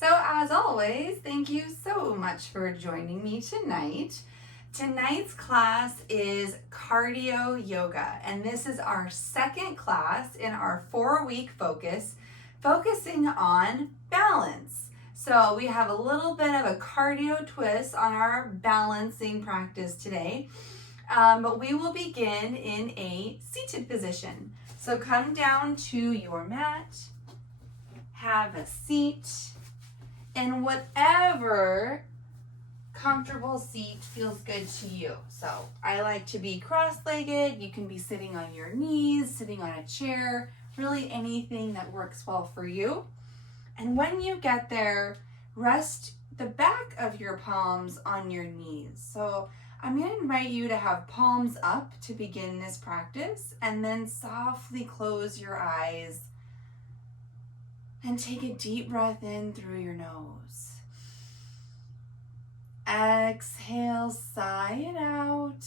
So as always, thank you so much for joining me tonight. Tonight's class is cardio yoga, and this is our second class in our 4-week focus, focusing on balance. So we have a little bit of a cardio twist on our balancing practice today, but we will begin in a seated position. So come down to your mat, have a seat, in whatever comfortable seat feels good to you. So I like to be cross-legged. You can be sitting on your knees, sitting on a chair, really anything that works well for you. And when you get there, rest the back of your palms on your knees. So I'm going to invite you to have palms up to begin this practice, and then softly close your eyes and take a deep breath in through your nose. Exhale, sigh it out.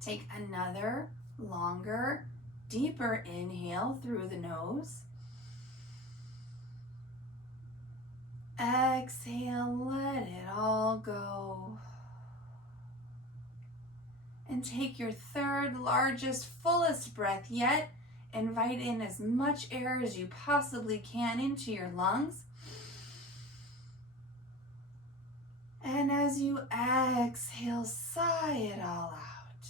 Take another longer, deeper inhale through the nose. Exhale, let it all go. And take your third largest, fullest breath yet. Invite in as much air as you possibly can into your lungs. And as you exhale, sigh it all out.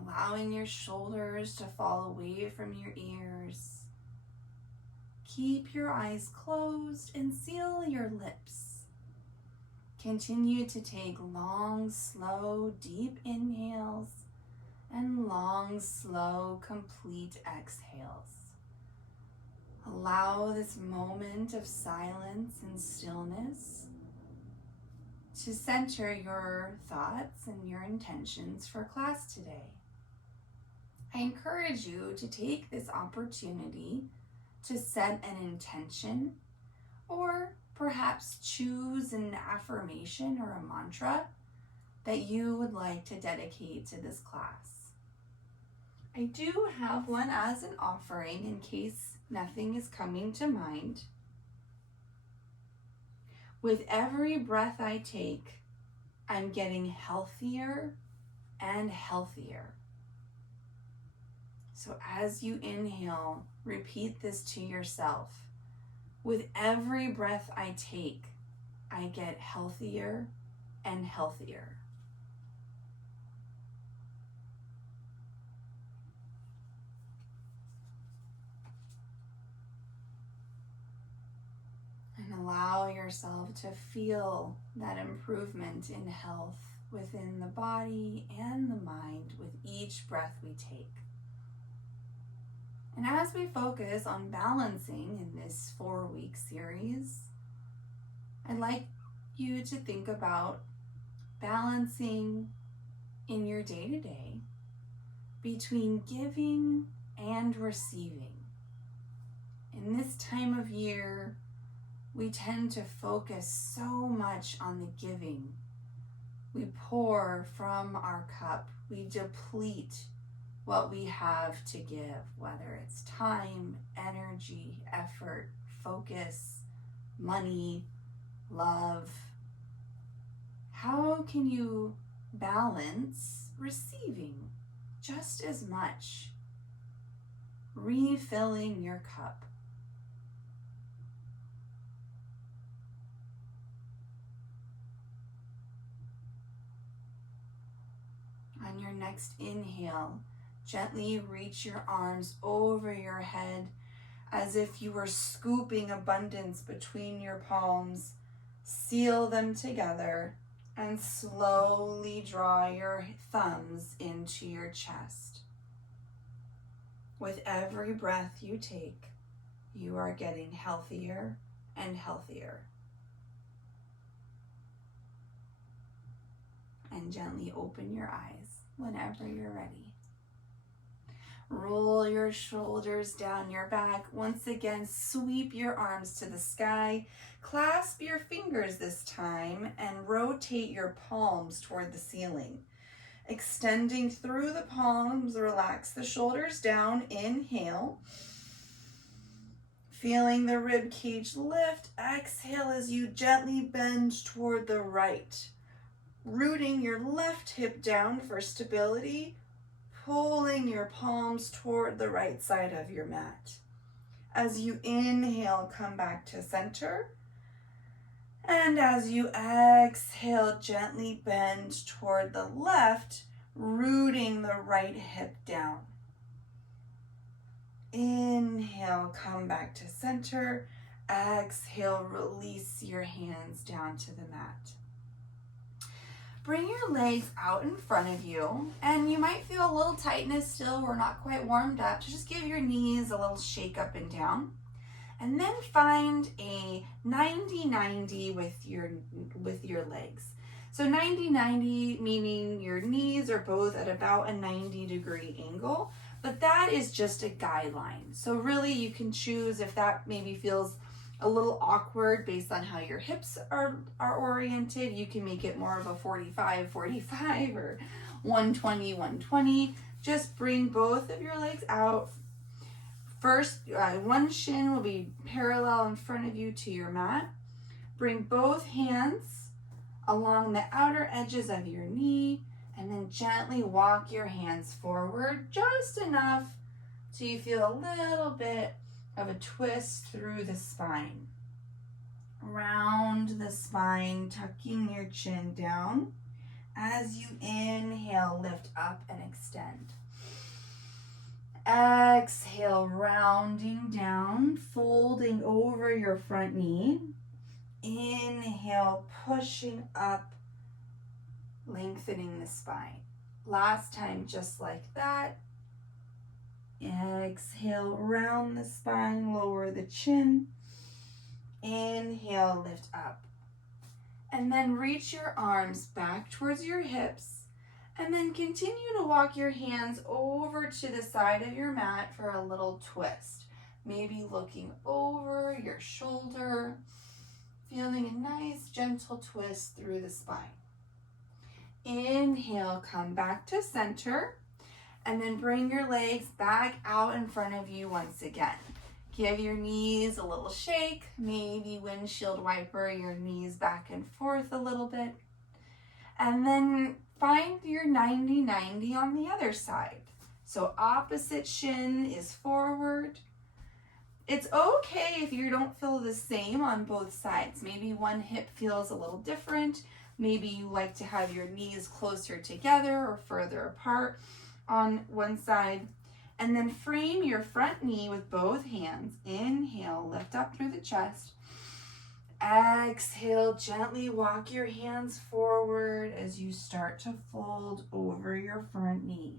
Allowing your shoulders to fall away from your ears. Keep your eyes closed and seal your lips. Continue to take long, slow, deep inhales and long, slow, complete exhales. Allow this moment of silence and stillness to center your thoughts and your intentions for class today. I encourage you to take this opportunity to set an intention, or perhaps choose an affirmation or a mantra that you would like to dedicate to this class. I do have one as an offering in case nothing is coming to mind. With every breath I take, I'm getting healthier and healthier. So as you inhale, repeat this to yourself. With every breath I take, I get healthier and healthier. And allow yourself to feel that improvement in health within the body and the mind with each breath we take. And as we focus on balancing in this 4-week series, I'd like you to think about balancing in your day-to-day between giving and receiving. In this time of year, we tend to focus so much on the giving. We pour from our cup, we deplete what we have to give, whether it's time, energy, effort, focus, money, love. How can you balance receiving just as much, refilling your cup? On your next inhale, gently reach your arms over your head as if you were scooping abundance between your palms. Seal them together and slowly draw your thumbs into your chest. With every breath you take, you are getting healthier and healthier. And gently open your eyes whenever you're ready. Roll your shoulders down your back. Once again, sweep your arms to the sky. Clasp your fingers this time and rotate your palms toward the ceiling. Extending through the palms, relax the shoulders down. Inhale. Feeling the rib cage lift, exhale as you gently bend toward the right. Rooting your left hip down for stability, pulling your palms toward the right side of your mat. As you inhale, come back to center. And as you exhale, gently bend toward the left, rooting the right hip down. Inhale, come back to center. Exhale, release your hands down to the mat. Bring your legs out in front of you, and you might feel a little tightness still. We're not quite warmed up. So just give your knees a little shake up and down. And then find a 90-90 with your legs. So 90-90 meaning your knees are both at about a 90-degree angle, but that is just a guideline. So really you can choose if that maybe feels a little awkward based on how your hips are oriented. You can make it more of a 45-45 or 120-120. Just bring both of your legs out. First, one shin will be parallel in front of you to your mat. Bring both hands along the outer edges of your knee, and then gently walk your hands forward just enough so you feel a little bit of a twist through the spine. Round the spine, tucking your chin down. As you inhale, lift up and extend. Exhale, rounding down, folding over your front knee. Inhale, pushing up, lengthening the spine. Last time, just like that. Exhale, round the spine, lower the chin. Inhale, lift up. And then reach your arms back towards your hips. And then continue to walk your hands over to the side of your mat for a little twist. Maybe looking over your shoulder, feeling a nice gentle twist through the spine. Inhale, come back to center, and then bring your legs back out in front of you once again. Give your knees a little shake, maybe windshield wiper your knees back and forth a little bit. And then find your 90-90 on the other side. So opposite shin is forward. It's okay if you don't feel the same on both sides. Maybe one hip feels a little different. Maybe you like to have your knees closer together or further apart on one side. And then frame your front knee with both hands. Inhale, lift up through the chest. Exhale, gently walk your hands forward as you start to fold over your front knee.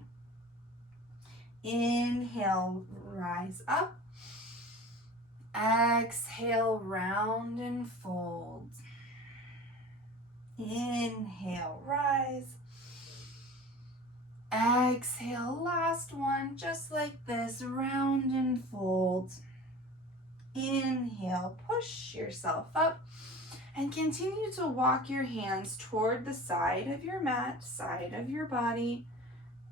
Inhale, rise up. Exhale, round and fold. Inhale, rise. Exhale, last one, just like this, round and fold. Inhale, push yourself up, and continue to walk your hands toward the side of your mat, side of your body,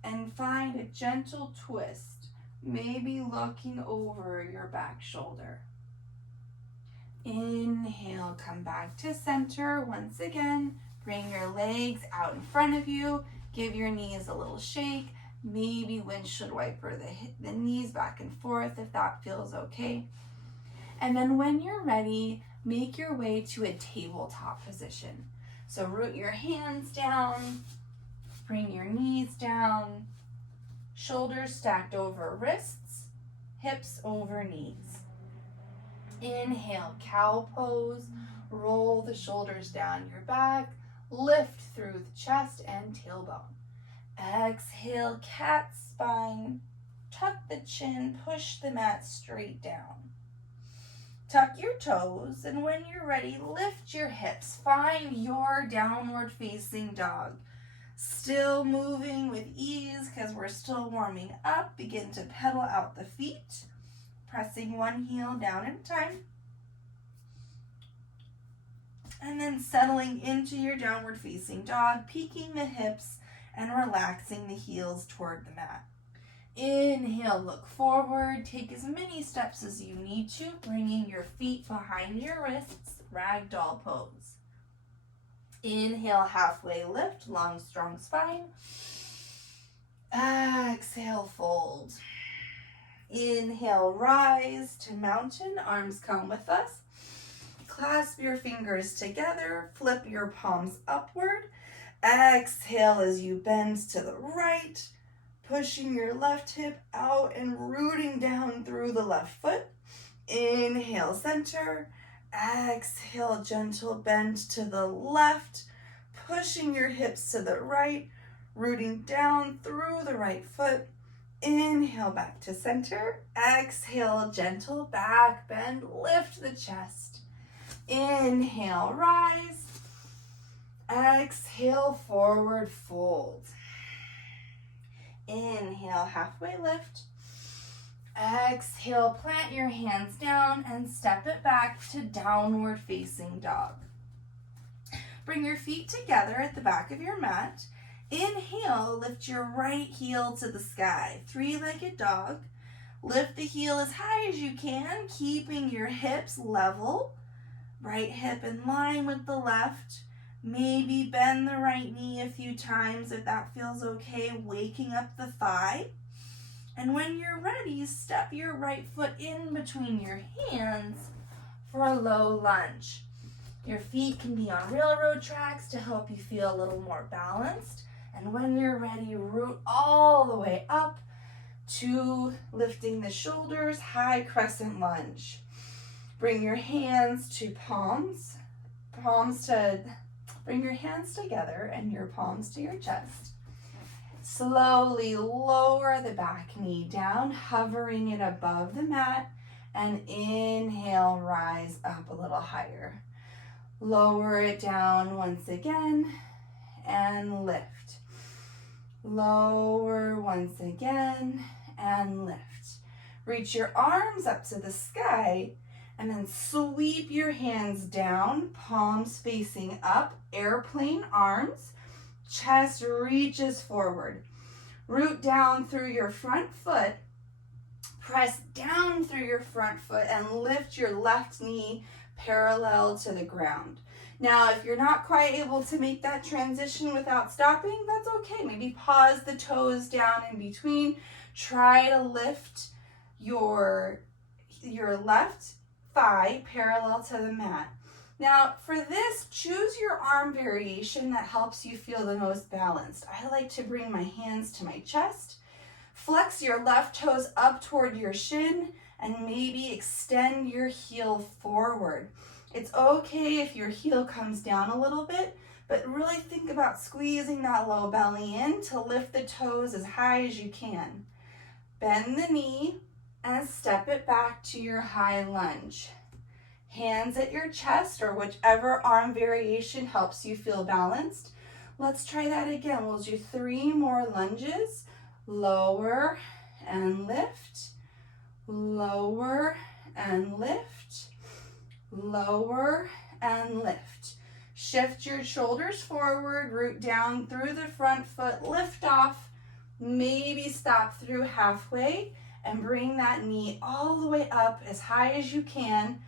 and find a gentle twist, maybe looking over your back shoulder. Inhale, come back to center once again. Bring your legs out in front of you. Give your knees a little shake. Maybe windshield wiper the knees back and forth if that feels okay. And then when you're ready, make your way to a tabletop position. So root your hands down, bring your knees down, shoulders stacked over wrists, hips over knees. Inhale, cow pose, roll the shoulders down your back, lift through the chest and tailbone. Exhale, cat spine, tuck the chin, push the mat straight down. Tuck your toes, and when you're ready, lift your hips. Find your downward facing dog. Still moving with ease because we're still warming up. Begin to pedal out the feet, pressing one heel down at a time. And then settling into your downward facing dog, peeking the hips and relaxing the heels toward the mat. Inhale, look forward. Take as many steps as you need to, bringing your feet behind your wrists, ragdoll pose. Inhale, halfway lift, long, strong spine. Exhale, fold. Inhale, rise to mountain. Arms come with us. Clasp your fingers together. Flip your palms upward. Exhale as you bend to the right, pushing your left hip out and rooting down through the left foot. Inhale, center. Exhale, gentle bend to the left, pushing your hips to the right, rooting down through the right foot. Inhale, back to center. Exhale, gentle back bend, lift the chest. Inhale, rise. Exhale, forward fold. Inhale, halfway lift. Exhale, plant your hands down and step it back to downward facing dog. Bring your feet together at the back of your mat. Inhale, lift your right heel to the sky. Three-legged dog. Lift the heel as high as you can, keeping your hips level. Right hip in line with the left. Maybe bend the right knee a few times if that feels okay, waking up the thigh. And when you're ready, step your right foot in between your hands for a low lunge. Your feet can be on railroad tracks to help you feel a little more balanced. And when you're ready, root all the way up to lifting the shoulders, high crescent lunge. Bring your hands to bring your hands together and your palms to your chest. Slowly lower the back knee down, hovering it above the mat, and inhale, rise up a little higher. Lower it down once again and lift. Lower once again and lift. Reach your arms up to the sky and then sweep your hands down, palms facing up, airplane arms, chest reaches forward. Root down through your front foot, press down through your front foot and lift your left knee parallel to the ground. Now, if you're not quite able to make that transition without stopping, that's okay. Maybe pause the toes down in between. Try to lift your left thigh parallel to the mat. Now, for this, choose your arm variation that helps you feel the most balanced. I like to bring my hands to my chest, flex your left toes up toward your shin, and maybe extend your heel forward. It's okay if your heel comes down a little bit, but really think about squeezing that low belly in to lift the toes as high as you can. Bend the knee and step it back to your high lunge. Hands at your chest or whichever arm variation helps you feel balanced. Let's try that again. We'll do 3 more lunges. Lower and lift. Lower and lift. Lower and lift. Shift your shoulders forward, root down through the front foot, lift off, maybe stop through halfway and bring that knee all the way up as high as you can,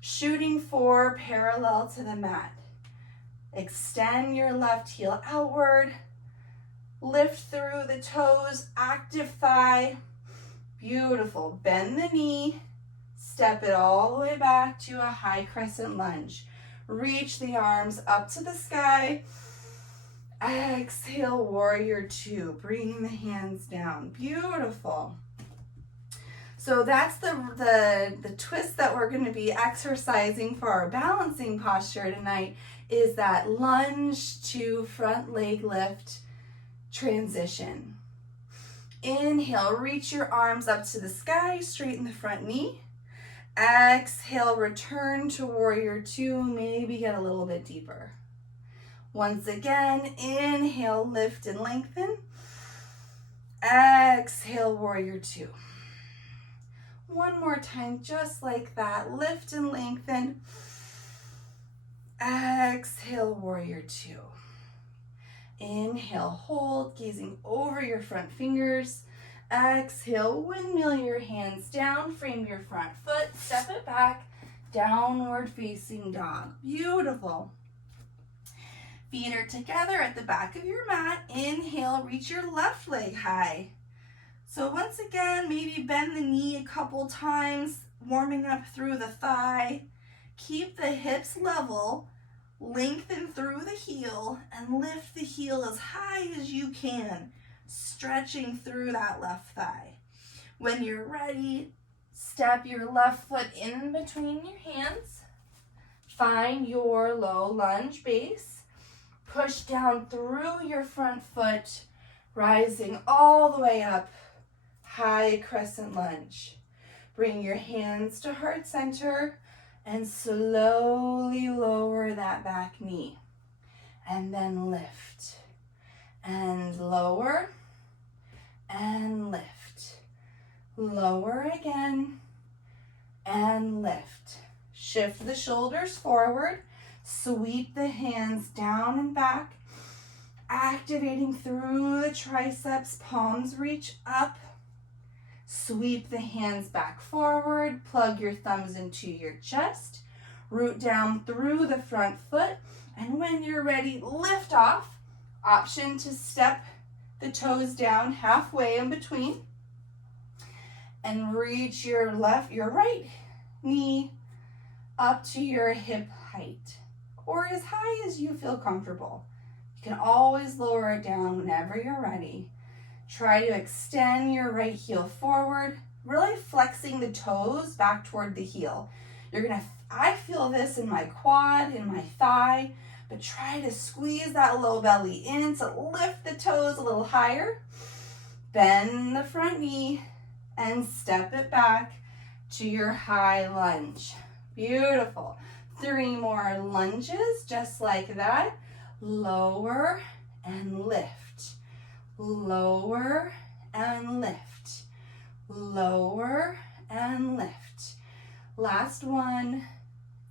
shooting for parallel to the mat. Extend your left heel outward, lift through the toes, active thigh, beautiful. Bend the knee, step it all the way back to a high crescent lunge. Reach the arms up to the sky. Exhale, warrior 2, bringing the hands down. Beautiful. So that's the twist that we're going to be exercising for our balancing posture tonight, is that lunge to front leg lift transition. Inhale, reach your arms up to the sky, straighten the front knee. Exhale, return to warrior 2, maybe get a little bit deeper. Once again, inhale, lift and lengthen. Exhale, warrior 2. One more time, just like that, lift and lengthen. Exhale, warrior 2. Inhale, hold, gazing over your front fingers. Exhale, windmill your hands down, frame your front foot, step it back, downward facing dog. Beautiful. Feet are together at the back of your mat. Inhale, reach your left leg high. So once again, maybe bend the knee a couple times, warming up through the thigh. Keep the hips level, lengthen through the heel, and lift the heel as high as you can, stretching through that left thigh. When you're ready, step your left foot in between your hands. Find your low lunge base. Push down through your front foot, rising all the way up, high crescent lunge. Bring your hands to heart center and slowly lower that back knee. And then lift and lower and lift. Lower again and lift. Shift the shoulders forward. Sweep the hands down and back, activating through the triceps, palms reach up. Sweep the hands back forward, plug your thumbs into your chest, root down through the front foot, and when you're ready, lift off. Option to step the toes down halfway in between, and reach your right knee up to your hip height, or as high as you feel comfortable. You can always lower it down whenever you're ready. Try to extend your right heel forward, really flexing the toes back toward the heel. I feel this in my quad, in my thigh, but try to squeeze that low belly in to lift the toes a little higher. Bend the front knee and step it back to your high lunge. Beautiful. 3 more lunges, just like that. Lower and lift. Lower and lift. Lower and lift. Last one,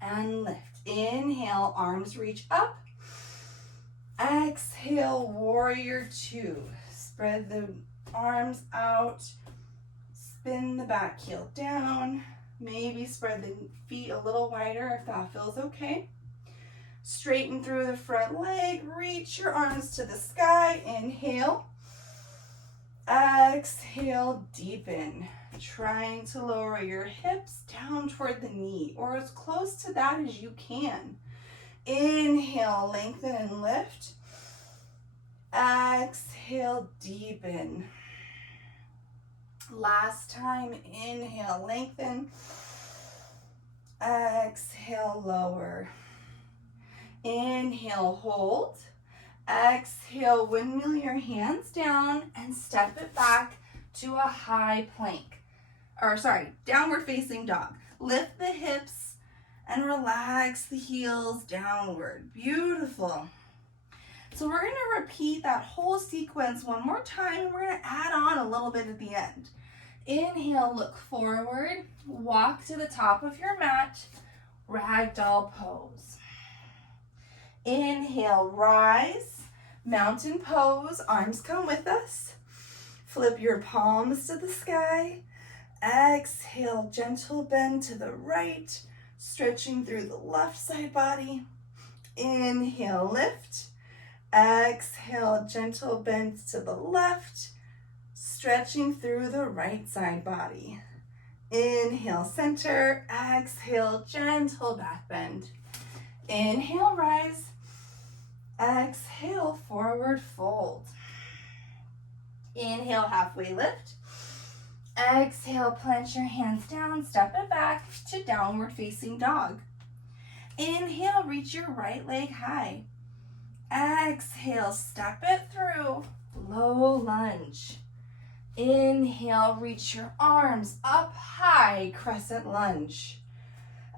and lift. Inhale, arms reach up. Exhale, warrior 2. Spread the arms out. Spin the back heel down. Maybe spread the feet a little wider if that feels okay. Straighten through the front leg. Reach your arms to the sky. Inhale. Exhale, deepen. Trying to lower your hips down toward the knee or as close to that as you can. Inhale, lengthen and lift. Exhale, deepen. Last time, inhale, lengthen. Exhale, lower. Inhale, hold. Exhale, windmill your hands down and step it back to a high plank. Downward facing dog. Lift the hips and relax the heels downward. Beautiful. So we're going to repeat that whole sequence one more time, and we're going to add on a little bit at the end. Inhale, look forward, walk to the top of your mat, ragdoll pose. Inhale, rise, mountain pose, arms come with us. Flip your palms to the sky. Exhale, gentle bend to the right, stretching through the left side body. Inhale, lift. Exhale, gentle bend to the left, stretching through the right side body. Inhale, center. Exhale, gentle back bend. Inhale, rise. Exhale, forward fold. Inhale, halfway lift. Exhale, plant your hands down, step it back to downward facing dog. Inhale, reach your right leg high. Exhale, step it through, low lunge. Inhale, reach your arms up high, crescent lunge.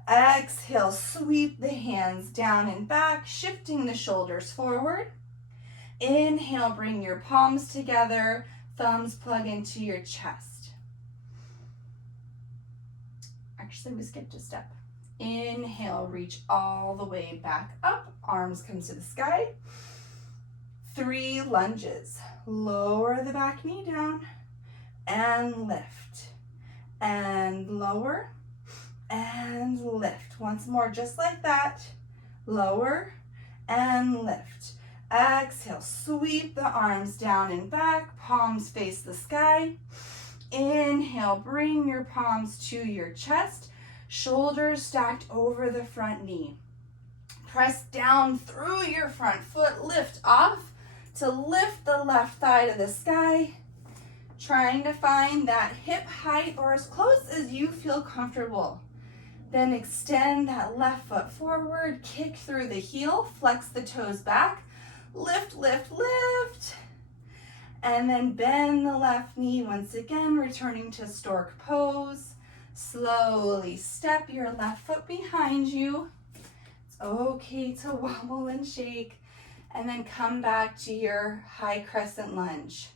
Exhale, sweep the hands down and back, shifting the shoulders forward. Inhale, bring your palms together, thumbs plug into your chest. Actually, we skipped a step. Inhale, reach all the way back up, arms come to the sky. 3 lunges. Lower the back knee down. and lift, and lower, and lift. Once more, just like that. Lower and lift. Exhale, sweep the arms down and back, palms face the sky. Inhale, bring your palms to your chest, shoulders stacked over the front knee. Press down through your front foot, lift off to lift the left thigh to the sky, trying to find that hip height or as close as you feel comfortable. Then extend that left foot forward, kick through the heel, flex the toes back, lift, lift, lift. And then bend the left knee once again, returning to stork pose. Slowly step your left foot behind you. It's okay to wobble and shake. And then come back to your high crescent lunge.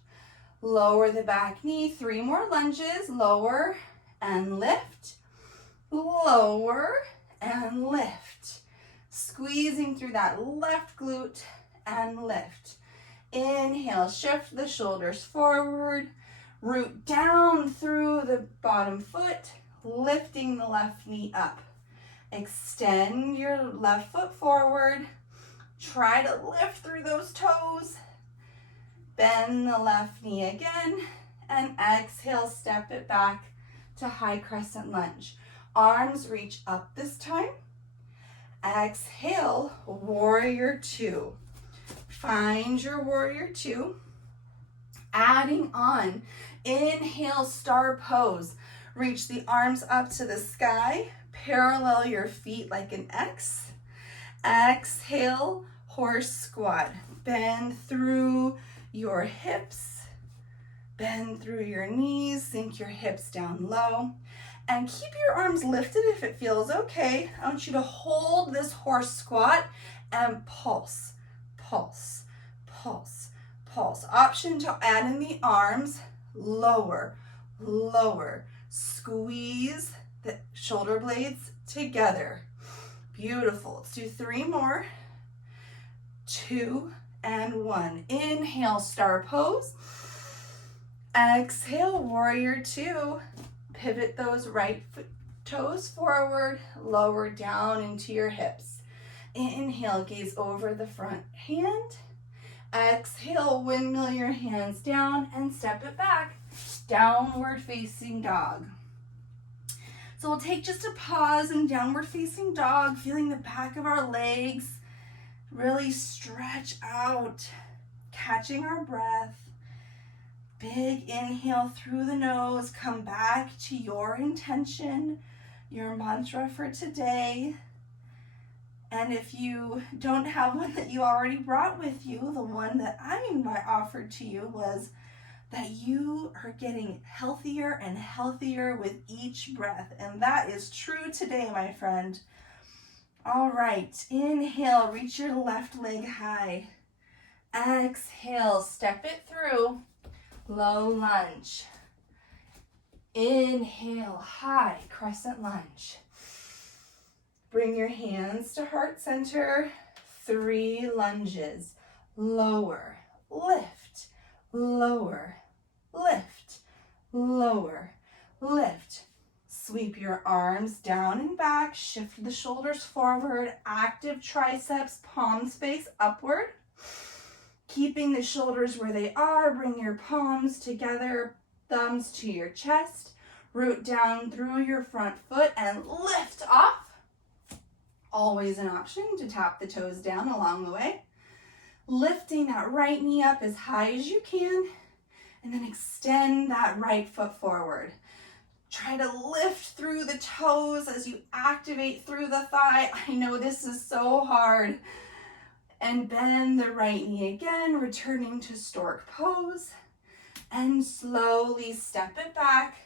Lower the back knee, 3 more lunges. Lower and lift. Lower and lift. Squeezing through that left glute and lift. Inhale, shift the shoulders forward, root down through the bottom foot, lifting the left knee up. Extend your left foot forward, try to lift through those toes, bend the left knee again, and exhale, step it back to high crescent lunge. Arms reach up this time. Exhale, warrior 2. Find your warrior 2. Adding on, inhale, star pose. Reach the arms up to the sky. Parallel your feet like an X. Exhale, horse squat. Bend through your hips. Bend through your knees. Sink your hips down low. And keep your arms lifted if it feels okay. I want you to hold this horse squat and pulse. Pulse, pulse, pulse. Option to add in the arms, lower, lower. Squeeze the shoulder blades together. Beautiful. Let's do 3 more. 2 and 1. Inhale, star pose. Exhale, warrior 2. Pivot those right toes forward, lower down into your hips. Inhale, gaze over the front hand. Exhale, windmill your hands down and step it back. Downward facing dog. So we'll take just a pause in downward facing dog, feeling the back of our legs really stretch out, catching our breath. Big inhale through the nose. Come back to your intention, your mantra for today. And if you don't have one that you already brought with you, the one that I offered to you was that you are getting healthier and healthier with each breath. And that is true today, my friend. All right, inhale, reach your left leg high. Exhale, step it through, low lunge. Inhale, high crescent lunge. Bring your hands to heart center. 3 lunges. Lower, lift, lower, lift, lower, lift. Sweep your arms down and back. Shift the shoulders forward. Active triceps, palms face upward. Keeping the shoulders where they are. Bring your palms together, thumbs to your chest. Root down through your front foot and lift off. Always an option to tap the toes down along the way. Lifting that right knee up as high as you can, and then extend that right foot forward. Try to lift through the toes as you activate through the thigh. I know this is so hard. And bend the right knee again, returning to stork pose. And slowly step it back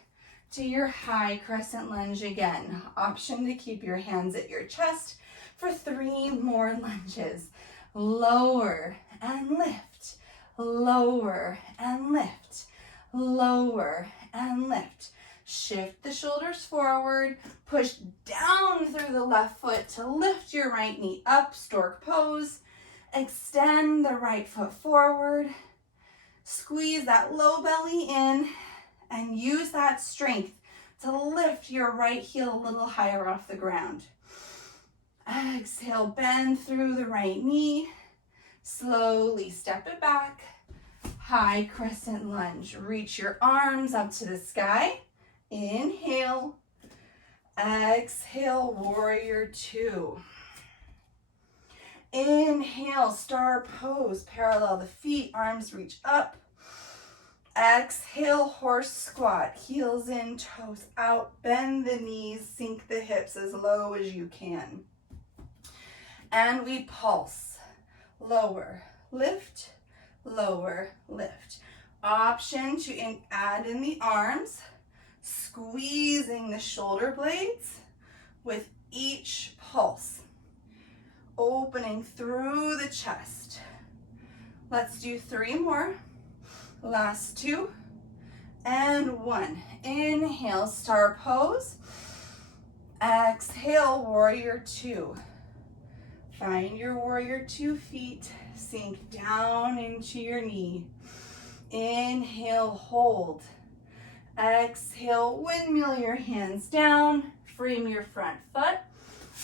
to your high crescent lunge again. Option to keep your hands at your chest for 3 more lunges. Lower and lift, lower and lift, lower and lift. Shift the shoulders forward, push down through the left foot to lift your right knee up, stork pose. Extend the right foot forward. Squeeze that low belly in and use that strength to lift your right heel a little higher off the ground. Exhale, bend through the right knee. Slowly step it back. High crescent lunge. Reach your arms up to the sky. Inhale. Exhale, warrior two. Inhale, star pose. Parallel the feet, arms reach up. Exhale, horse squat. Heels in, toes out. Bend the knees, sink the hips as low as you can. And we pulse. Lower, lift, lower, lift. Option to add in the arms, squeezing the shoulder blades with each pulse. Opening through the chest. Let's do 3 more. Last 2 and 1. Inhale, star pose. Exhale, warrior 2. Find your warrior 2 feet. Sink down into your knee. Inhale, hold. Exhale, windmill your hands down. Frame your front foot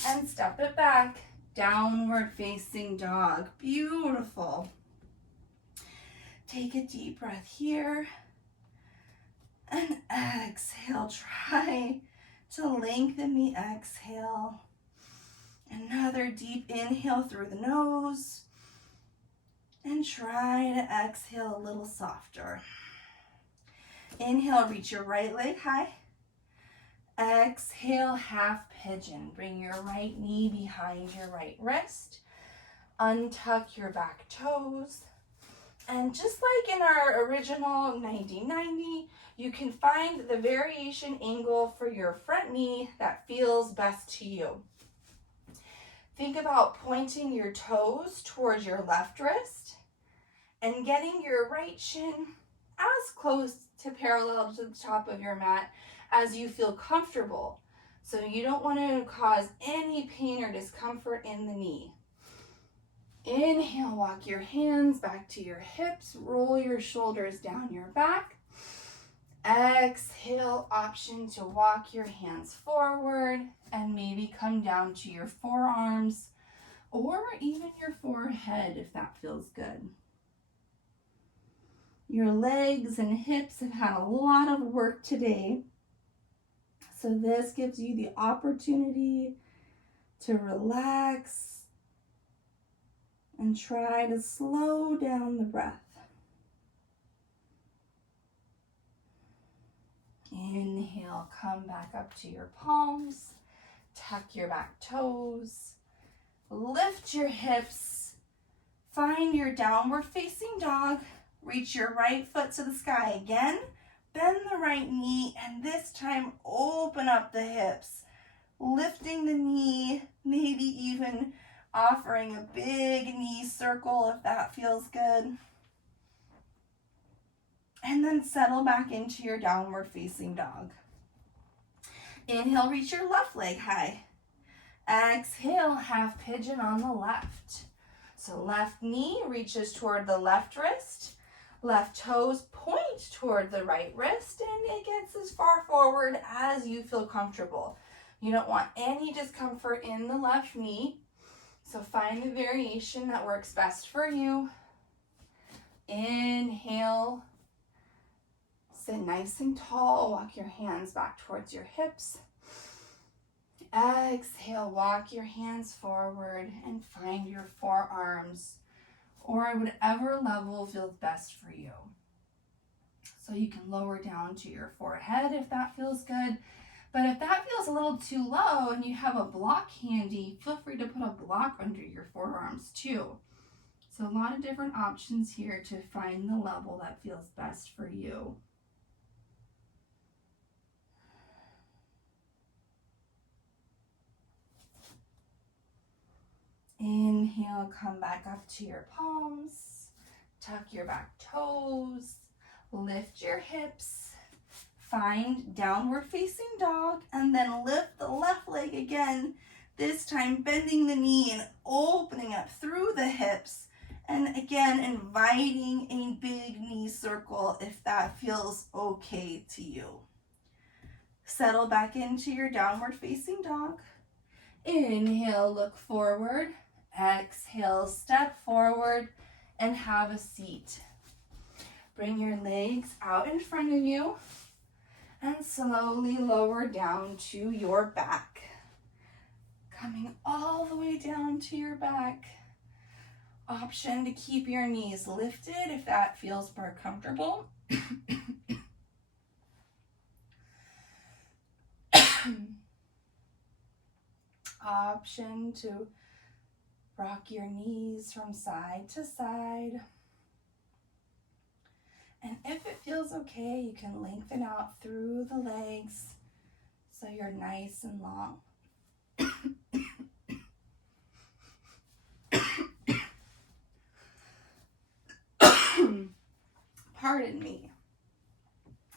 and step it back. Downward facing dog. Beautiful. Take a deep breath here. And exhale. Try to lengthen the exhale. Another deep inhale through the nose. And try to exhale a little softer. Inhale, reach your right leg high. Exhale, half pigeon. Bring your right knee behind your right wrist. Untuck your back toes. And just like in our original 90-90, you can find the variation angle for your front knee that feels best to you. Think about pointing your toes towards your left wrist and getting your right shin as close to parallel to the top of your mat as you feel comfortable. So you don't want to cause any pain or discomfort in the knee. Inhale, walk your hands back to your hips, roll your shoulders down your back. Exhale, option to walk your hands forward and maybe come down to your forearms or even your forehead if that feels good. Your legs and hips have had a lot of work today. So this gives you the opportunity to relax and try to slow down the breath. Inhale, come back up to your palms, tuck your back toes, lift your hips, find your downward facing dog, reach your right foot to the sky again, bend the right knee, and this time open up the hips, lifting the knee, maybe even offering a big knee circle if that feels good. And then settle back into your downward facing dog. Inhale, reach your left leg high. Exhale, half pigeon on the left. So left knee reaches toward the left wrist. Left toes point toward the right wrist, and it gets as far forward as you feel comfortable. You don't want any discomfort in the left knee. So find the variation that works best for you. Inhale. Sit nice and tall. Walk your hands back towards your hips. Exhale, walk your hands forward and find your forearms or whatever level feels best for you. So you can lower down to your forehead if that feels good. But if that feels a little too low and you have a block handy, feel free to put a block under your forearms too. So a lot of different options here to find the level that feels best for you. Inhale, come back up to your palms, tuck your back toes, lift your hips, find downward facing dog, and then lift the left leg again, this time bending the knee and opening up through the hips And again, inviting a big knee circle if that feels okay to you. Settle back into your downward facing dog. Inhale, look forward. Exhale, step forward and have a seat. Bring your legs out in front of you and slowly lower down to your back. Coming all the way down to your back. Option to keep your knees lifted if that feels more comfortable. Option to rock your knees from side to side. And if it feels okay, you can lengthen out through the legs so you're nice and long. Pardon me.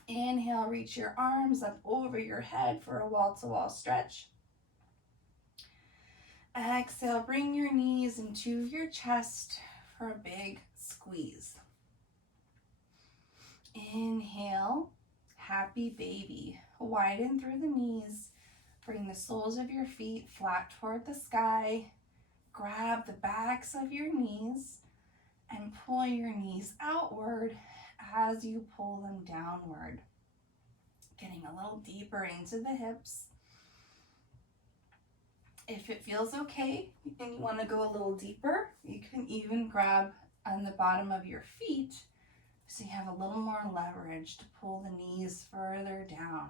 Inhale, reach your arms up over your head for a wall-to-wall stretch. Exhale, bring your knees into your chest for a big squeeze. Inhale, happy baby. Widen through the knees. Bring the soles of your feet flat toward the sky. Grab the backs of your knees and pull your knees outward as you pull them downward. Getting a little deeper into the hips. If it feels okay and you want to go a little deeper, you can even grab on the bottom of your feet so you have a little more leverage to pull the knees further down.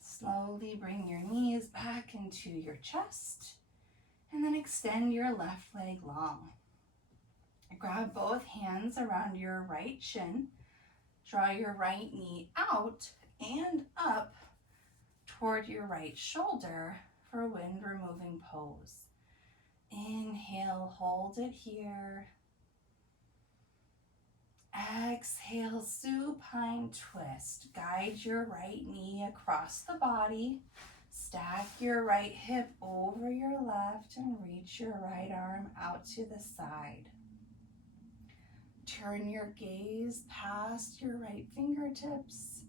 Slowly bring your knees back into your chest and then extend your left leg long. Grab both hands around your right shin. Draw your right knee out and up toward your right shoulder for a wind removing pose. Inhale, hold it here. Exhale, supine twist. Guide your right knee across the body. Stack your right hip over your left and reach your right arm out to the side. Turn your gaze past your right fingertips,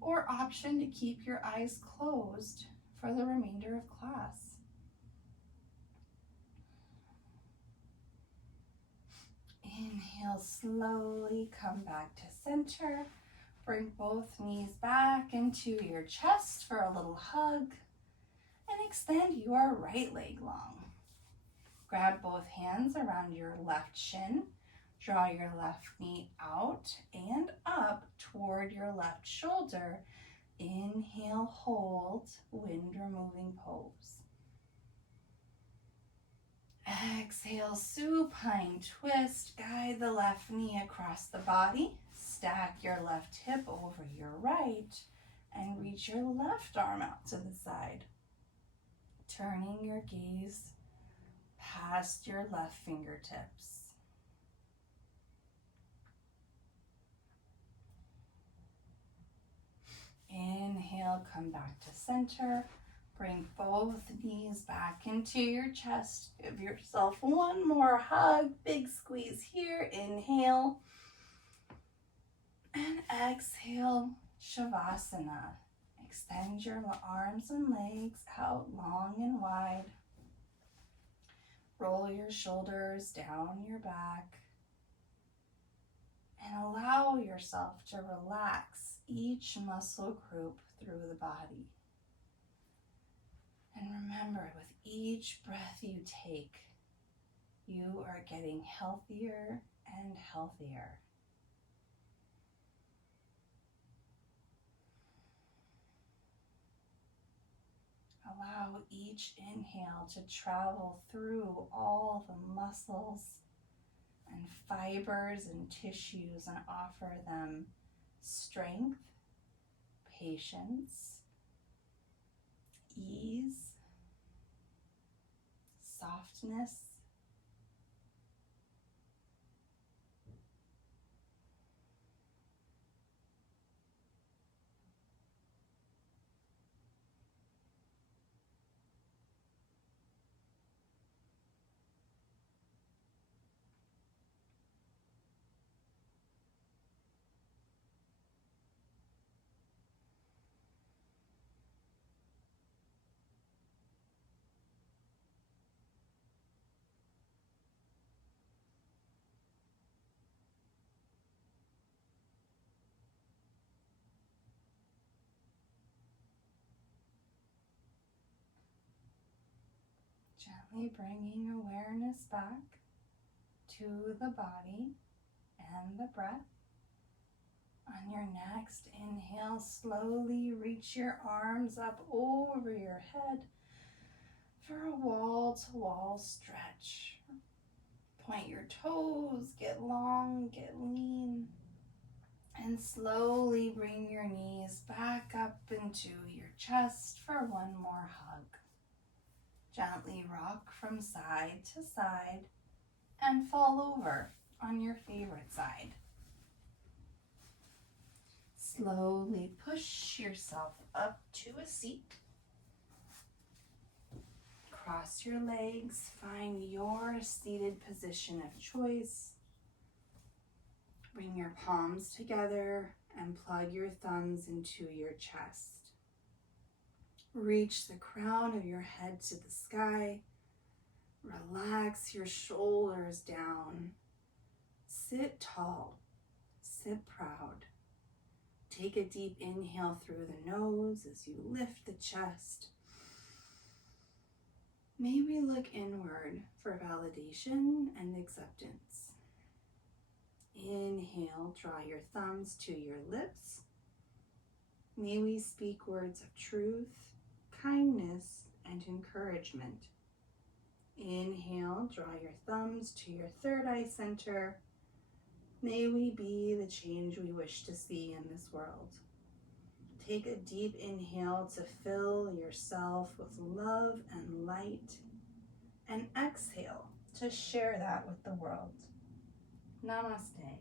or option to keep your eyes closed for the remainder of class. Inhale, slowly come back to center. Bring both knees back into your chest for a little hug, and extend your right leg long. Grab both hands around your left shin. Draw your left knee out and up toward your left shoulder. Inhale, hold, wind removing pose. Exhale, supine twist. Guide the left knee across the body. Stack your left hip over your right and reach your left arm out to the side. Turning your gaze past your left fingertips. Inhale, come back to center. Bring both knees back into your chest. Give yourself one more hug. Big squeeze here. Inhale. And exhale, Shavasana. Extend your arms and legs out long and wide. Roll your shoulders down your back. And allow yourself to relax each muscle group through the body. And remember, with each breath you take, you are getting healthier and healthier. Allow each inhale to travel through all the muscles and fibers and tissues and offer them strength, patience, ease, softness, Gently bringing awareness back to the body and the breath. On your next inhale, slowly reach your arms up over your head for a wall-to-wall stretch. Point your toes, get long, get lean, and slowly bring your knees back up into your chest for one more hug. Gently rock from side to side and fall over on your favorite side. Slowly push yourself up to a seat. Cross your legs, find your seated position of choice. Bring your palms together and plug your thumbs into your chest. Reach the crown of your head to the sky. Relax your shoulders down. Sit tall. Sit proud. Take a deep inhale through the nose as you lift the chest. Maybe look inward for validation and acceptance. Inhale, draw your thumbs to your lips. May we speak words of truth, kindness, and encouragement. Inhale, draw your thumbs to your third eye center. May we be the change we wish to see in this world. Take a deep inhale to fill yourself with love and light, and exhale to share that with the world. Namaste.